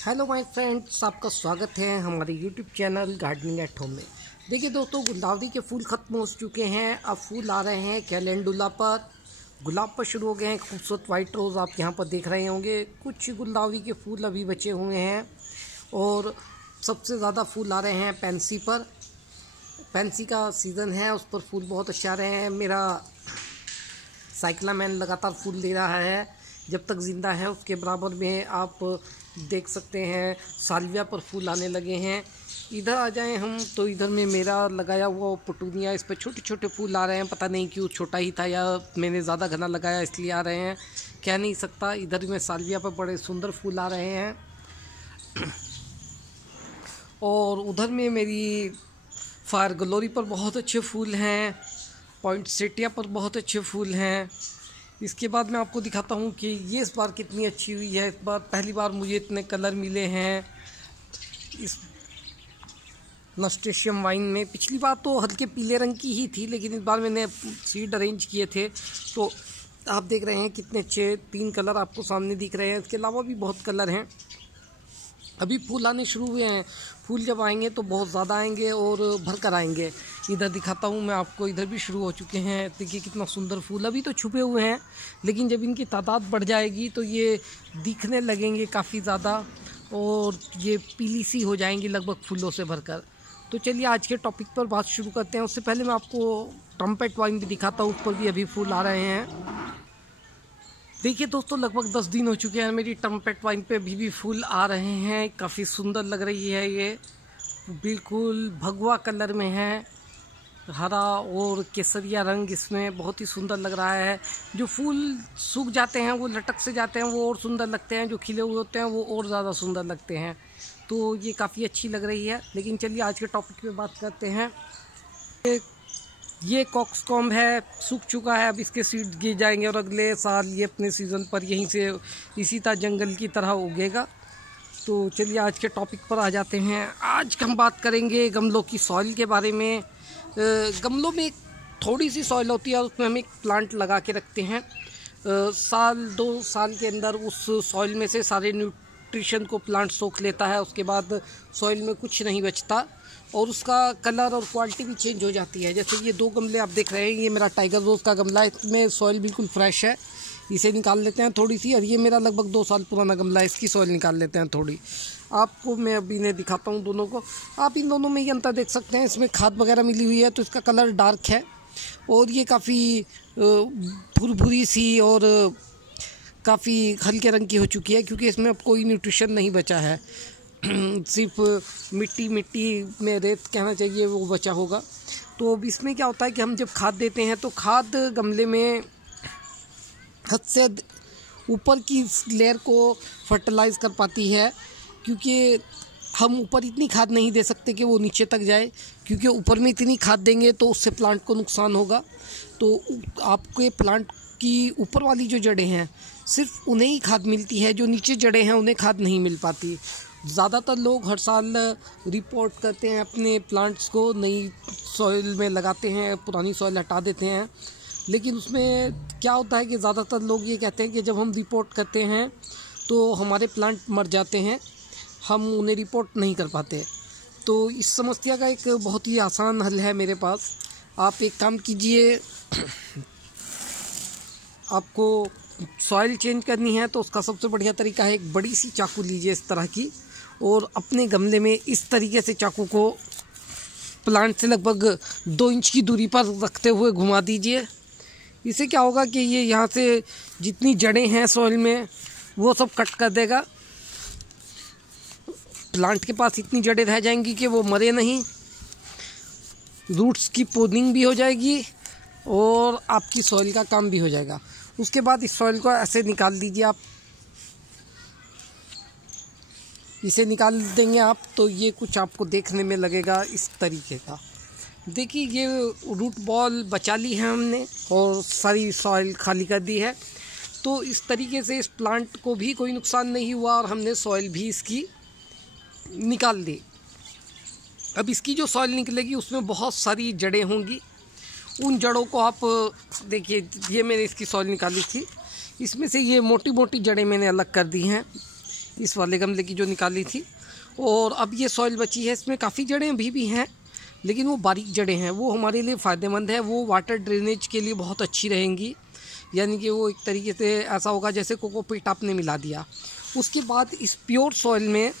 Hello my friends, आपका स्वागत है हमारे YouTube channel gardening at home में। देखिए दोस्तों, गुलावरी के फूल ख़त्म हो चुके हैं। अब फूल आ रहे हैं कैलेंडुला पर, गुलाब पर शुरू हो गए हैं। खूबसूरत वाइट रोज़ आप यहाँ पर देख रहे होंगे। कुछ गुलावरी के फूल अभी बचे हुए हैं और सबसे ज़्यादा फूल आ रहे हैं पेंसी पर। पेंसी का सीज़न है, उस पर फूल बहुत अच्छे आ रहे हैं। मेरा साइक्लामैन लगातार फूल दे रहा है जब तक ज़िंदा है। उसके बराबर में आप देख सकते हैं साल्विया पर फूल आने लगे हैं। इधर आ जाएं हम तो इधर में मेरा लगाया हुआ पटूनिया, इस पर छोटे छोटे फूल आ रहे हैं। पता नहीं क्यों, छोटा ही था या मैंने ज़्यादा घना लगाया इसलिए आ रहे हैं, कह नहीं सकता। इधर में साल्विया पर बड़े सुंदर फूल आ रहे हैं और उधर में मेरी फायर ग्लोरी पर बहुत अच्छे फूल हैं। पॉइंटसेटिया पर बहुत अच्छे फूल हैं। इसके बाद मैं आपको दिखाता हूँ कि ये इस बार कितनी अच्छी हुई है। इस बार पहली बार मुझे इतने कलर मिले हैं इस नस्टेशियम वाइन में। पिछली बार तो हल्के पीले रंग की ही थी, लेकिन इस बार मैंने सीड अरेंज किए थे तो आप देख रहे हैं कितने अच्छे 3 कलर आपको सामने दिख रहे हैं। इसके अलावा भी बहुत कलर हैं। अभी फूल आने शुरू हुए हैं। फूल जब आएंगे तो बहुत ज़्यादा आएंगे और भर कर आएंगे। इधर दिखाता हूँ मैं आपको, इधर भी शुरू हो चुके हैं। देखिए कितना सुंदर फूल। अभी तो छुपे हुए हैं, लेकिन जब इनकी तादाद बढ़ जाएगी तो ये दिखने लगेंगे काफ़ी ज़्यादा और ये पीली सी हो जाएंगी लगभग फूलों से भरकर। तो चलिए आज के टॉपिक पर बात शुरू करते हैं। उससे पहले मैं आपको ट्रम्पेट वाइन भी दिखाता हूँ, उस पर भी अभी फूल आ रहे हैं। देखिए दोस्तों, लगभग 10 दिन हो चुके हैं मेरी ट्रम्पेट वाइन पे, अभी भी फूल आ रहे हैं। काफ़ी सुंदर लग रही है ये, बिल्कुल भगवा कलर में है, हरा और केसरिया रंग इसमें बहुत ही सुंदर लग रहा है। जो फूल सूख जाते हैं वो लटक से जाते हैं, वो और सुंदर लगते हैं। जो खिले हुए होते हैं वो और ज़्यादा सुंदर लगते हैं। तो ये काफ़ी अच्छी लग रही है। लेकिन चलिए आज के टॉपिक पे बात करते हैं। ये कॉक्सकॉम्ब है, सूख चुका है। अब इसके सीड गिर जाएंगे और अगले साल ये अपने सीज़न पर यहीं से इसी तरह जंगल की तरह उगेगा। तो चलिए आज के टॉपिक पर आ जाते हैं। आज हम बात करेंगे गमलों की सॉइल के बारे में। गमलों में थोड़ी सी सॉइल होती है, उसमें हम एक प्लांट लगा के रखते हैं। साल 2 साल के अंदर उस सॉइल में से सारे न्यूट्रिशन को प्लांट सोख लेता है। उसके बाद सॉइल में कुछ नहीं बचता और उसका कलर और क्वालिटी भी चेंज हो जाती है। जैसे ये 2 गमले आप देख रहे हैं, ये मेरा टाइगर रोज़ का गमला है। इसमें सॉइल बिल्कुल फ्रेश है, इसे निकाल लेते हैं थोड़ी सी। और ये मेरा लगभग 2 साल पुराना गमला है, इसकी सॉइल निकाल लेते हैं थोड़ी। आपको मैं अभी इन्हें दिखाता हूँ दोनों को। आप इन दोनों में ये अंतर देख सकते हैं, इसमें खाद वगैरह मिली हुई है तो इसका कलर डार्क है और ये काफ़ी भुरभुरी सी और काफ़ी हल्के रंग की हो चुकी है, क्योंकि इसमें अब कोई न्यूट्रिशन नहीं बचा है। सिर्फ मिट्टी में रेत कहना चाहिए वो बचा होगा। तो अब इसमें क्या होता है कि हम जब खाद देते हैं तो खाद गमले में हद से ऊपर की लेयर को फर्टिलाइज़ कर पाती है, क्योंकि हम ऊपर इतनी खाद नहीं दे सकते कि वो नीचे तक जाए, क्योंकि ऊपर में इतनी खाद देंगे तो उससे प्लांट को नुकसान होगा। तो आपके प्लांट की ऊपर वाली जो जड़ें हैं सिर्फ उन्हें ही खाद मिलती है, जो नीचे जड़ें हैं उन्हें खाद नहीं मिल पाती। ज़्यादातर लोग हर साल रिपोर्ट करते हैं अपने प्लांट्स को, नई सॉइल में लगाते हैं, पुरानी सॉइल हटा देते हैं। लेकिन उसमें क्या होता है कि ज़्यादातर लोग ये कहते हैं कि जब हम रिपोर्ट करते हैं तो हमारे प्लांट मर जाते हैं, हम उन्हें रिपोर्ट नहीं कर पाते। तो इस समस्या का एक बहुत ही आसान हल है मेरे पास। आप एक काम कीजिए, आपको सॉइल चेंज करनी है तो उसका सबसे बढ़िया तरीका है, एक बड़ी सी चाकू लीजिए इस तरह की और अपने गमले में इस तरीके से चाकू को प्लांट से लगभग 2 इंच की दूरी पर रखते हुए घुमा दीजिए। इससे क्या होगा कि ये यहाँ से जितनी जड़ें हैं सॉइल में वो सब कट कर देगा। प्लांट के पास इतनी जड़ें रह जाएंगी कि वो मरे नहीं, रूट्स की पोनिंग भी हो जाएगी और आपकी सॉइल का काम भी हो जाएगा। उसके बाद इस सॉइल को ऐसे निकाल दीजिए। आप इसे निकाल देंगे आप तो ये कुछ आपको देखने में लगेगा इस तरीके का। देखिए ये रूट बॉल बचा ली है हमने और सारी सॉइल खाली कर दी है। तो इस तरीके से इस प्लांट को भी कोई नुकसान नहीं हुआ और हमने सॉइल भी इसकी निकाल दी। अब इसकी जो सॉइल निकलेगी उसमें बहुत सारी जड़ें होंगी। उन जड़ों को आप देखिए, ये मैंने इसकी सॉइल निकाली थी, इसमें से ये मोटी मोटी जड़ें मैंने अलग कर दी हैं। इस वाले गमले की जो निकाली थी। और अब ये सॉइल बची है, इसमें काफ़ी जड़ें अभी भी हैं, लेकिन वो बारीक जड़ें हैं, वो हमारे लिए फ़ायदेमंद है, वो वाटर ड्रेनेज के लिए बहुत अच्छी रहेंगी। यानी कि वो एक तरीके से ऐसा होगा जैसे कोकोपीट आपने मिला दिया। उसके बाद इस प्योर सॉइल में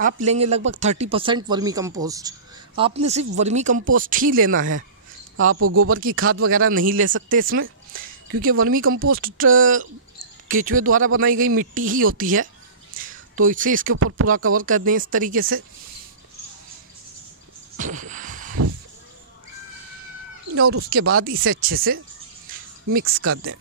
आप लेंगे लगभग 30% वर्मी कंपोस्ट। आपने सिर्फ वर्मी कंपोस्ट ही लेना है, आप गोबर की खाद वगैरह नहीं ले सकते इसमें, क्योंकि वर्मी कंपोस्ट केचुए द्वारा बनाई गई मिट्टी ही होती है। तो इसे इसके ऊपर पूरा कवर कर दें इस तरीके से, और उसके बाद इसे अच्छे से मिक्स कर दें।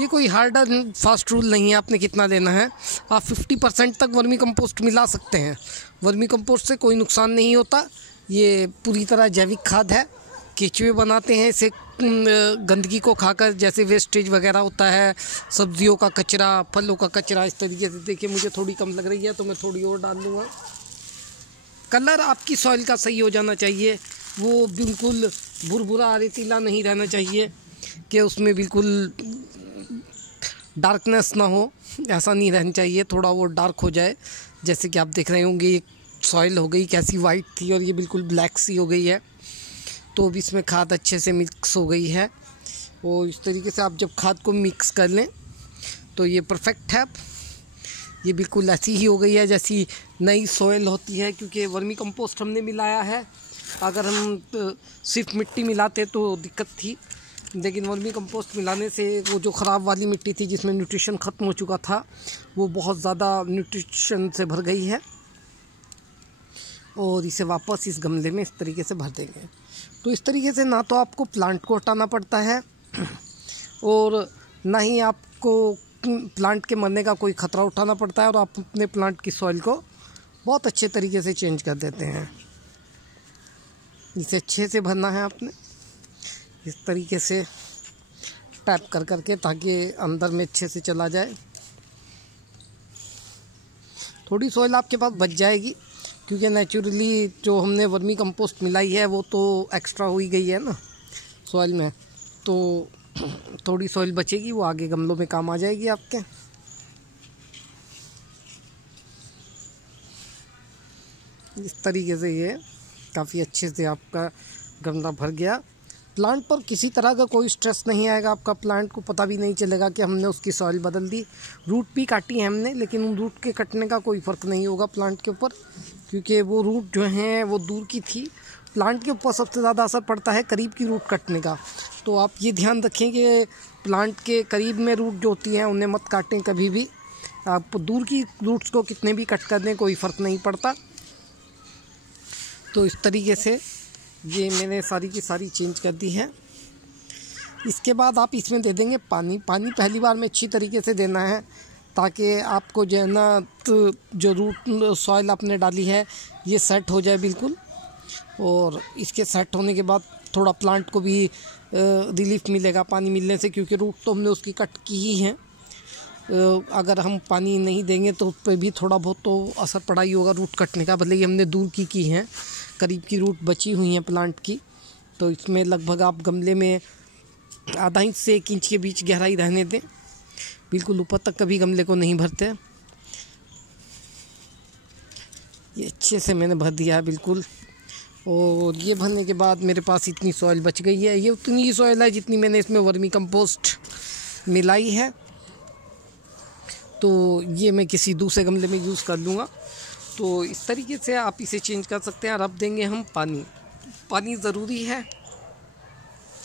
ये कोई हार्ड एंड फास्ट रूल नहीं है आपने कितना देना है। आप 50% तक वर्मी कंपोस्ट मिला सकते हैं। वर्मी कंपोस्ट से कोई नुकसान नहीं होता, ये पूरी तरह जैविक खाद है। केचुए बनाते हैं इसे गंदगी को खाकर, जैसे वेस्टेज वगैरह होता है, सब्जियों का कचरा, फलों का कचरा, इस तरीके से। देखिए मुझे थोड़ी कम लग रही है तो मैं थोड़ी और डाल दूँगा। कलर आपकी सॉइल का सही हो जाना चाहिए, वो बिल्कुल भुरभुरा रेतीला नहीं रहना चाहिए कि उसमें बिल्कुल डार्कनेस ना हो, ऐसा नहीं रहना चाहिए। थोड़ा वो डार्क हो जाए, जैसे कि आप देख रहे होंगे ये सॉइल हो गई कैसी वाइट थी और ये बिल्कुल ब्लैक सी हो गई है। तो अब इसमें खाद अच्छे से मिक्स हो गई है, और इस तरीके से आप जब खाद को मिक्स कर लें तो ये परफेक्ट है। ये बिल्कुल ऐसी ही हो गई है जैसी नई सॉइल होती है, क्योंकि वर्मी कंपोस्ट हमने मिलाया है। अगर हम सिर्फ मिट्टी मिलाते तो दिक्कत थी, लेकिन वर्मी कंपोस्ट मिलाने से वो जो ख़राब वाली मिट्टी थी जिसमें न्यूट्रिशन ख़त्म हो चुका था, वो बहुत ज़्यादा न्यूट्रिशन से भर गई है। और इसे वापस इस गमले में इस तरीके से भर देंगे। तो इस तरीके से ना तो आपको प्लांट को हटाना पड़ता है और ना ही आपको प्लांट के मरने का कोई ख़तरा उठाना पड़ता है, और आप अपने प्लांट की सॉइल को बहुत अच्छे तरीके से चेंज कर देते हैं। इसे अच्छे से भरना है आपने इस तरीके से टैप कर करके, ताकि अंदर में अच्छे से चला जाए। थोड़ी सॉइल आपके पास बच जाएगी, क्योंकि नेचुरली जो हमने वर्मी कंपोस्ट मिलाई है वो तो एक्स्ट्रा हो ही गई है ना सॉइल में, तो थोड़ी सॉइल बचेगी, वो आगे गमलों में काम आ जाएगी आपके। इस तरीके से ये काफ़ी अच्छे से आपका गमला भर गया। प्लांट पर किसी तरह का कोई स्ट्रेस नहीं आएगा, आपका प्लांट को पता भी नहीं चलेगा कि हमने उसकी सॉइल बदल दी। रूट भी काटी है हमने, लेकिन उन रूट के कटने का कोई फ़र्क नहीं होगा प्लांट के ऊपर, क्योंकि वो रूट जो हैं वो दूर की थी। प्लांट के ऊपर सबसे ज़्यादा असर पड़ता है करीब की रूट कटने का। तो आप ये ध्यान रखें कि प्लांट के करीब में रूट जो होती हैं उन्हें मत काटें कभी भी। आप दूर की रूट्स को कितने भी कट कर दें कोई फ़र्क नहीं पड़ता। तो इस तरीके से ये मैंने सारी की सारी चेंज कर दी है। इसके बाद आप इसमें दे देंगे पानी। पानी पहली बार में अच्छी तरीके से देना है, ताकि आपको जो है ना तो जो रूट सॉइल आपने डाली है ये सेट हो जाए बिल्कुल। और इसके सेट होने के बाद थोड़ा प्लांट को भी रिलीफ मिलेगा पानी मिलने से, क्योंकि रूट तो हमने उसकी कट की ही है। अगर हम पानी नहीं देंगे तो उस पर भी थोड़ा बहुत तो असर पड़ा ही होगा रूट कटने का, भले ही हमने दूर की हैं, करीब की रूट बची हुई हैं प्लांट की। तो इसमें लगभग आप गमले में आधा इंच से 1 इंच के बीच गहराई रहने दें, बिल्कुल ऊपर तक कभी गमले को नहीं भरते। ये अच्छे से मैंने भर दिया है बिल्कुल। और ये भरने के बाद मेरे पास इतनी सॉइल बच गई है, ये उतनी ही सॉइल है जितनी मैंने इसमें वर्मी कंपोस्ट मिलाई है। तो ये मैं किसी दूसरे गमले में यूज़ कर लूँगा। तो इस तरीके से आप इसे चेंज कर सकते हैं। और अब देंगे हम पानी। पानी ज़रूरी है,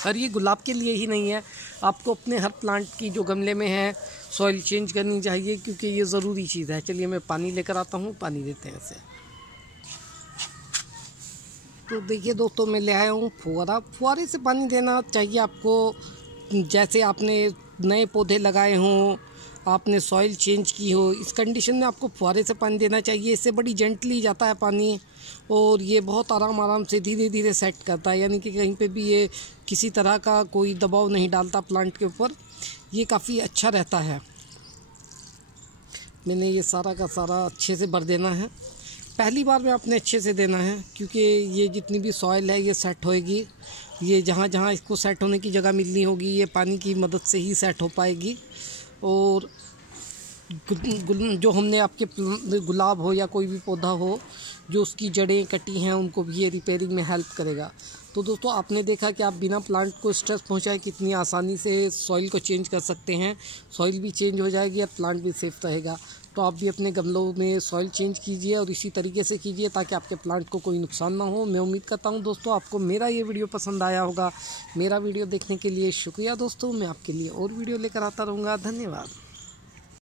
और ये गुलाब के लिए ही नहीं है, आपको अपने हर प्लांट की जो गमले में है सॉइल चेंज करनी चाहिए, क्योंकि ये ज़रूरी चीज़ है। चलिए मैं पानी लेकर आता हूँ, पानी देते हैं इसे। तो देखिए दोस्तों, मैं ले आया हूँ फुहारा। फुहारे से पानी देना चाहिए आपको, जैसे आपने नए पौधे लगाए हों, आपने सॉइल चेंज की हो, इस कंडीशन में आपको फुहारे से पानी देना चाहिए। इससे बड़ी जेंटली जाता है पानी, और ये बहुत आराम से धीरे धीरे सेट करता है, यानी कि कहीं पे भी ये किसी तरह का कोई दबाव नहीं डालता प्लांट के ऊपर। ये काफ़ी अच्छा रहता है। मैंने ये सारा का सारा अच्छे से भर देना है। पहली बार में आपने अच्छे से देना है, क्योंकि ये जितनी भी सॉइल है ये सेट होएगी। ये जहाँ जहाँ इसको सेट होने की जगह मिलनी होगी, ये पानी की मदद से ही सेट हो पाएगी। और जो हमने आपके गुलाब हो या कोई भी पौधा हो जो उसकी जड़ें कटी हैं उनको भी ये रिपेयरिंग में हेल्प करेगा। तो दोस्तों आपने देखा कि आप बिना प्लांट को स्ट्रेस पहुंचाए कितनी आसानी से सॉइल को चेंज कर सकते हैं। सॉइल भी चेंज हो जाएगी और प्लांट भी सेफ रहेगा। तो आप भी अपने गमलों में सॉइल चेंज कीजिए और इसी तरीके से कीजिए ताकि आपके प्लांट को कोई नुकसान ना हो। मैं उम्मीद करता हूं दोस्तों आपको मेरा ये वीडियो पसंद आया होगा। मेरा वीडियो देखने के लिए शुक्रिया दोस्तों। मैं आपके लिए और वीडियो लेकर आता रहूँगा। धन्यवाद।